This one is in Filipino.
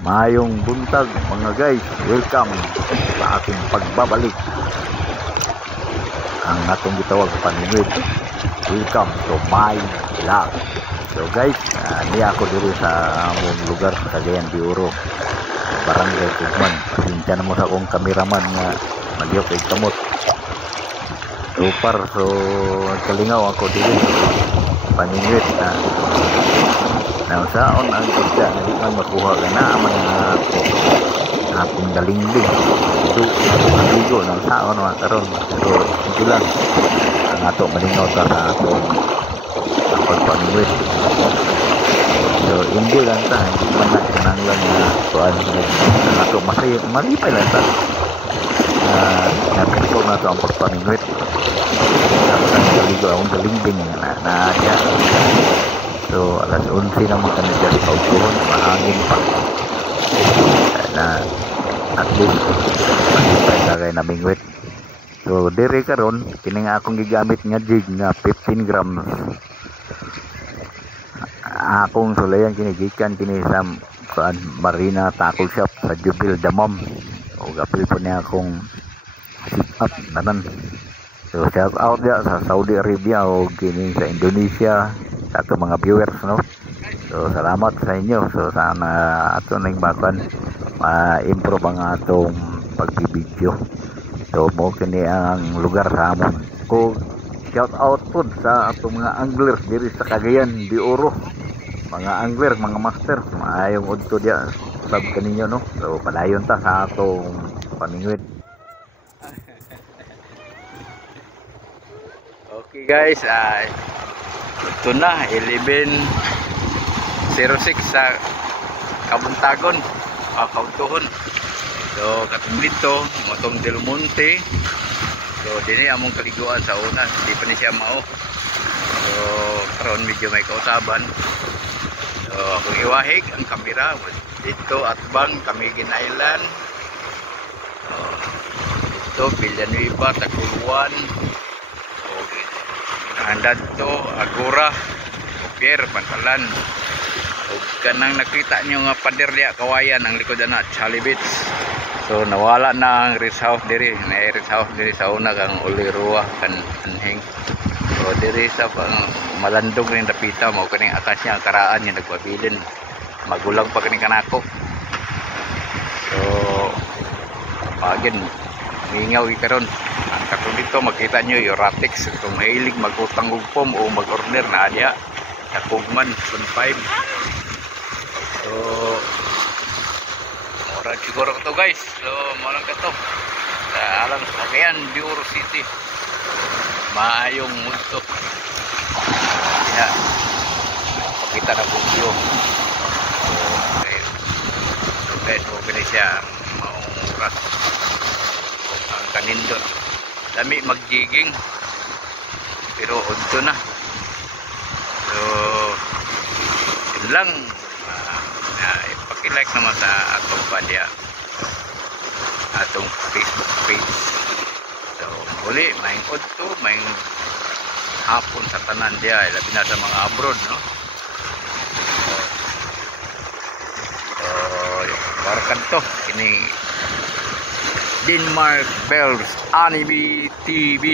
Mayong buntag mga guys, welcome sa ating pagbabalik ang atong gitawag paninwit. Welcome to my vlog. So guys, niya ako dito sa among lugar sa Cagayan de Oro, Barangay Tugman. Pasensya na mo sa akong kameraman nga magyok kay kamot. So kalingaw ako dito paninwit na saon ang isda na di man makuha ka na man nga akong dalingling ito ligo ng saon mga karon. Pero hindi lang ang ato malingaw sa atong pagpaninwit. So hindi lang ta, hindi man na kinanglan na kuan ang ato masaya malipay lang ta nagkito na ito ang pagpaninwit. Tapos ang ligo akong dalingling na kaya. So alas 11 naman kami dyan sa upuhon, mahangin pa na at least magipay kagay na bingwit. So dire karon kini nga akong gigamit nga jig nga 15 grams. Akong sulayan kini gikan kini sa Marina Tackle Shop sa Jubil Damam. O gapil po niya akong sit up nanan. So shout out dia sa Saudi Arabia o kini sa Indonesia sa ato mga viewers, no? So salamat sa inyo. So sana ato ning bakon ma-improve ang atong pagbibideo. So mo kini ang lugar sa amon. Ko shout out po sa atong mga anglers diri sa Cagayan de Oro. Mga angler, mga master, maayong udto dia sab kaninyo, no? So padayon ta sa atong paninwit. Okay guys, ito na 11:06 sa Kabuntagon, Kautuhon. So katong dito motong Del Monte. So dinhi among kaliguan sa una, di pa ni siya mao. So karon medyo may kausaban. So akong iwahig ang kamera dito at bang Camiguin Island. So dito Villanueva, Taguluan. Andad to Agora, Pier, Pantalan. Ug kanang nakita nyo nga pader diya kawayan ang likod na Charlie Beach. So nawala na ang rest house diri, na rest house diri sa una kang Ulirua kan anhing. So diri sa malandog rin dapita mao kaning akasya ang karaan nga nagpabilin. Magulang pa kaning kanako. So pagin mingaw karon. Ang katong dito makita nyo yung Ratix kung mahilig magutang ugpom o mag-order na adya sa Kugman 1.5. So mura siguro ito guys. So malang ka to sa alam sa Cagayan de Oro City, maayong multo ya pakita na video. So guys, okay siya maong oras ang kanindot dami maggiging pero udto na. So yun lang, ipakilike naman sa atong padya atong Facebook page. So muli maing udto maing hapon sa tanan diya, labi na sa mga abroad, no? So para kanto kining Denmark Bells Anime TV.